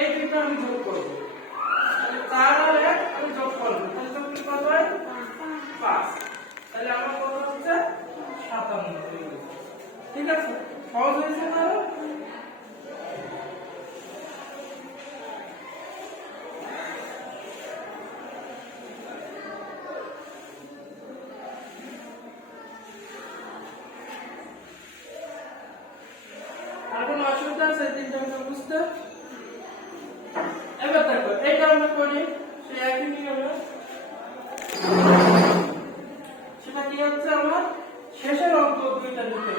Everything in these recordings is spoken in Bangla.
এই দুটো আমি যোগ করব, তাহলে 4 আর 1 আমি যোগ করব, তাহলে যোগ কি কত হয়? 5। তাহলে আমার কত হচ্ছে? 57। ঠিক আছে, সহজ হয়েছে না? আর কোনো অসুবিধা আছে তিনটা বুঝতে? এবার দেখো এইটা আমরা করি সেই একই নিয়মে। সেটা কি হচ্ছে আমার শেষের অঙ্ক দুইটা নিতে।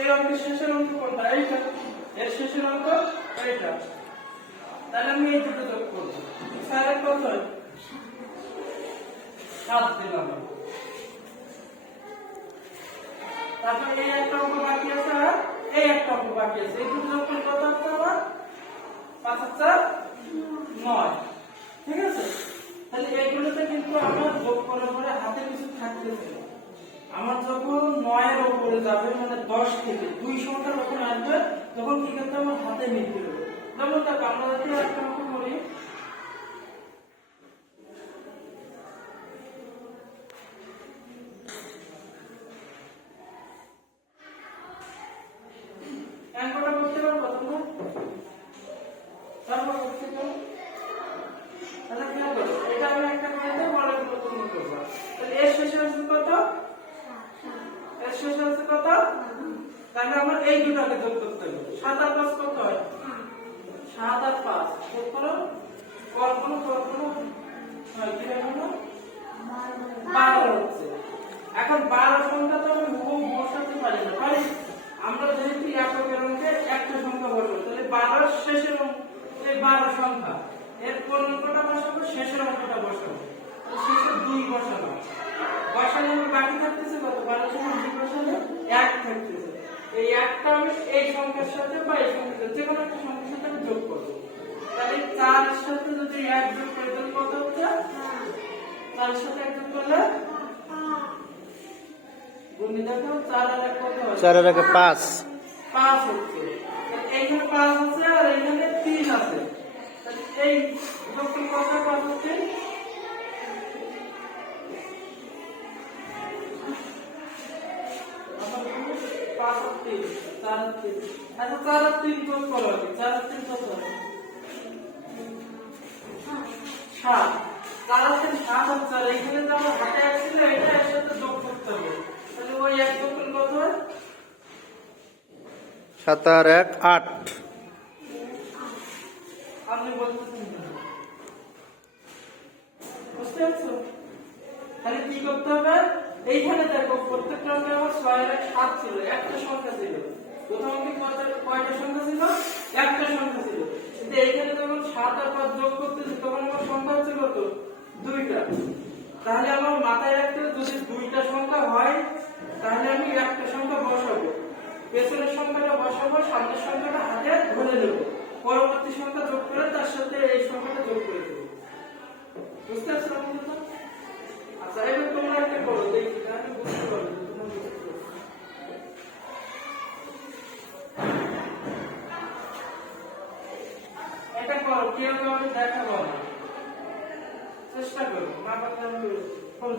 এই অঙ্কের শেষের অঙ্ক কোনটা? এইটা। এর শেষের অঙ্ক এইটা। তাহলে আমি এই দুটো যোগ করব। স্যার কত হয়? 7 দিলাম। তারপর এই একটা অঙ্ক বাকি আছে আর এই একটা অঙ্ক বাকি আছে। এই দুটো যোগ করলে কত হচ্ছে আমার? 5 আর 9। ঠিক আছে, তাহলে এইগুলোতে কিন্তু আমার যোগ করার পরে হাতে কিছু থাকতেছে। আমার যখন 9 এর উপরে যাবে মানে 10 থেকে 2 সংখ্যার ওখানে আসবে তখন কি করতে হবে? হাতে নিতে হবে। যেমন দেখো আমরা যদি একটা অঙ্ক করি, অঙ্কটা করতে পারবো তোমরা? তারপর করতে পারো। তাহলে কি করব? এটা আমি একটা করে দেব, বড়গুলো তুমি করবা। তাহলে এর শেষে আছে কত? এর শেষে আছে কত? তাহলে আমরা এই দুটোকে যোগ করতে হবে। 7 আর 5 কত হয়? 7 আর 5 যোগ করো। কল্পনা হয় কি হলো? 12 হচ্ছে। এখন 12 সংখ্যা তো আমি হুবহু বসাতে পারি না, পারি? আমরা যেহেতু এককের অঙ্কে একটা সংখ্যা বলবো, তাহলে 12 এর শেষের অঙ্ক এই 12 সংখ্যা এর কোন অঙ্কটা বসাবো? শেষের অঙ্কটা বসাবো। শেষে 2 বসাবো। বসালে বাকি থাকতেছে কত? 12 সমান 2 বসালে 1 থাকতেছে। এই 1টা আমি এই সংখ্যার সাথে বা এই সংখ্যার সাথে যে কোনো একটা সংখ্যার সাথে আমি যোগ করব। তাহলে 4 এর সাথে যদি 1 যোগ করি তাহলে কত হচ্ছে? 4 এর সাথে 1 যোগ করলে গুণি দেখো 4 আর 1 কত হয়? 4 আর 1 5। 5 হচ্ছে। এইখানে 5 আছে আর এইখানে 3 আছে। তাহলে এই যোগফল কত? 5 হচ্ছে 5 আর 3 4 আর 3। আচ্ছা 4 আর 3 যোগ করো। 4 আর 3 কত হয়? 7। 4 আর 3 7 হচ্ছে। আর এইখানে যে আমার হাতে এক ছিল এটা এর সাথে যোগ করতে হবে। তাহলে ওই এক যোগফল কত হয়? 7 আর 1 8। আপনি বলতেছেন বুঝতে পারছো? তাহলে কি করতে হবে? এইখানে দেখো প্রত্যেকটা অঙ্কে আমার 6 এর 7 ছিল, একটা সংখ্যা ছিল। প্রথম অঙ্কে কয়টা সংখ্যা ছিল? একটা সংখ্যা ছিল। কিন্তু এইখানে যখন 7 আর 5 যোগ করতেছি তখন আমার সংখ্যা হচ্ছে কত? 2টা। তাহলে আমার মাথায় রাখতে হবে যদি 2টা সংখ্যা হয় তাহলে আমি একটা সংখ্যা বসাবো, পেছনের সংখ্যাটা বসাবো, সামনের সংখ্যাটা হাতে ধরে নেব, পরবর্তী সংখ্যা যোগ করে তার সাথে এই সংখ্যাটা যোগ করে দেব। বুঝতে পারছো? আচ্ছা এবার তোমরা একটা করো দেখি তাহলে বুঝতে পারবে তোমরা বুঝতে পারছো। এটা করো, কেউ কাউকে দেখাবো না, চেষ্টা করো না পারলে আমি করো।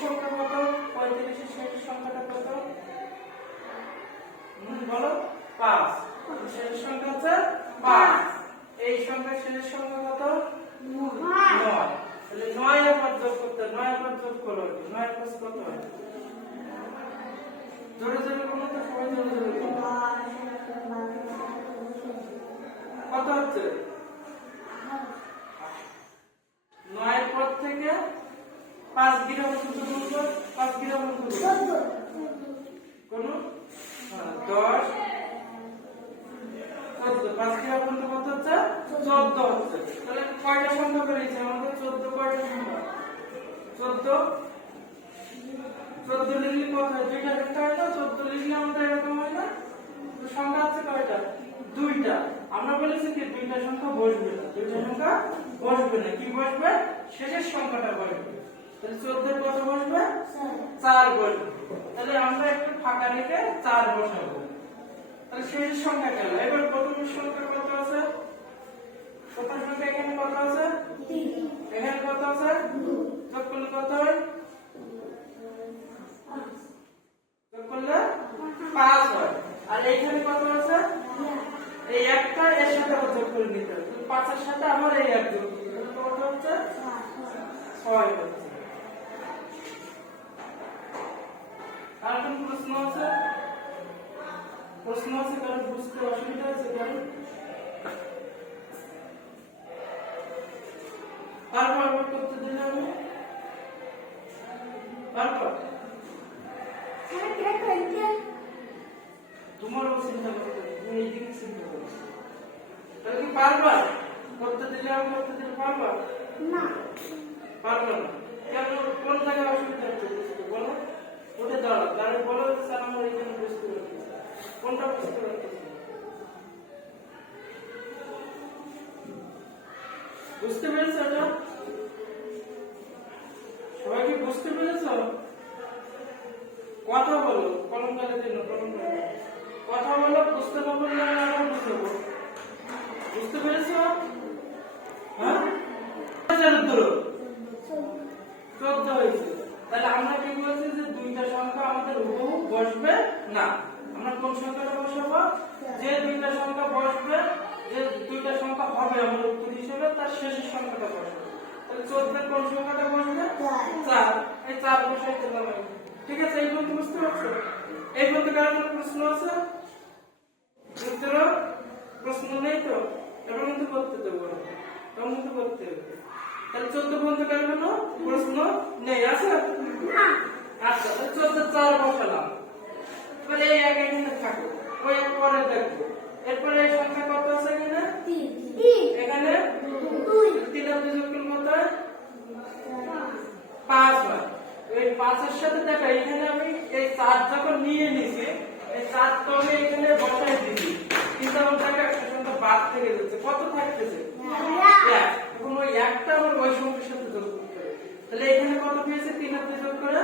সংখ্যা কত? 35 এর শেষ সংখ্যাটা কত? বলো 5। শেষ সংখ্যা হচ্ছে 5। এই সংখ্যার শেষ সংখ্যা কত? 9। তাহলে 9 এর পর যোগ করতে 9 এর পর যোগ করো। 9 এর 5 কত হয়? জোরে জোরে বলো তো, সবাই জোরে জোরে বলো। কত হচ্ছে? 9 এর পর থেকে 5 গিরা পর্যন্ত বলবো, 5 গিরা পর্যন্ত বলবো। কোন 10 14, 5 গিরা পর্যন্ত কত হচ্ছে? 14 হচ্ছে। তাহলে কয়টা সংখ্যা বেরিয়েছে আমাদের? 14 কয়টা সংখ্যা? 14 লিখলে কত হয়? দুইটা লিখতে হয় না? 14 লিখলে আমাদের এরকম হয় না? তো সংখ্যা আছে কয়টা? দুইটা। আমরা বলেছি কি দুইটা সংখ্যা বসবে না, দুইটা সংখ্যা বসবে না। কি বসবে? শেষের সংখ্যাটা বসবে। তাহলে 14 কত বসবে? 4 বসবে। তাহলে আমরা একটু ফাঁকা রেখে 4 বসাবো। তাহলে শেষের সংখ্যা গেল। এবার প্রথমের সংখ্যা কত আছে? প্রথম সংখ্যা এখানে কত আছে? 3। এখানে কত আছে? 2। যোগ করলে কত হয়? যোগ করলে 5 হয়। আর এইখানে কত আছে? এই একটা এর সাথে যোগ করে নিতে হবে। 5 এর সাথে আবার এই এক যোগ করতে হবে। কত হচ্ছে? 6 হচ্ছে। আর কোন প্রশ্ন আছে? প্রশ্ন আছে কারণ বুঝতে অসুবিধা আছে কারণ তারপর করতে দিলে আমি তারপর তোমারও চিন্তা করতে হবে, তুমি এইদিকে চিন্তা করো। তাহলে কি পারবা করতে দিলে? আমি করতে দিলে পারবা না? পারবা না কেন? কোন জায়গায় অসুবিধা হচ্ছে বুঝতে বলো? ওটা দাঁড়াও, দাঁড়িয়ে বলো স্যার আমার এখানে বুঝতে পারছি। কোনটা বুঝতে পারছি? বুঝতে পেরেছ? এটা সবাই কি বুঝতে পেরেছ? কথা বলো, কলম কালে দিন, কলম কালে কথা বলো। বুঝতে না পারলে আমি আবার বুঝবো। বুঝতে পেরেছ? হ্যাঁ, 14 হয়েছে। তাহলে আমরা কি বলছি যে দুইটা সংখ্যা আমাদের হুবহু বসবে না। আমরা কোন সংখ্যাটা বসাবো? যে দুইটা সংখ্যা বসবে, যে দুইটা সংখ্যা হবে আমার উত্তর হিসেবে, তার শেষের সংখ্যাটা বসবে। তাহলে 14 কোন সংখ্যাটা বসবে? 4। এই 4 বসাই দিলাম আমি। ঠিক আছে, এই পর্যন্ত বুঝতে পারছো? এই পর্যন্ত কারো কোনো প্রশ্ন আছে? উত্তর প্রশ্ন নেই তো? এবার কিন্তু করতে দেবো না, তখন কিন্তু করতে হবে। তাহলে 14 পর্যন্ত কারো কোনো প্রশ্ন নেই? আছে? আচ্ছা, তাহলে 14 4 বসালাম। এবার এই এক এখানে থাকো, ওই এক পরে দেখবো। এরপরে এই সংখ্যা কত আছে এখানে? 3। এখানে 2। 3 আর 2 যোগ করলে কত হয়? 5 হয়। এই 5 এর সাথে দেখো এখানে আমি এই 4 যখন নিয়ে নিছি, এই 4 তো আমি এখানে বসাই দিছি, কিন্তু আমার দেখো একটা সংখ্যা বাদ থেকে যাচ্ছে। কত থাকতেছে? 1। এখন ওই একটা আমার ওই সংখ্যার সাথে যোগ করতে হবে। তাহলে এখানে কত পেয়েছে? 3 আর 2 যোগ করে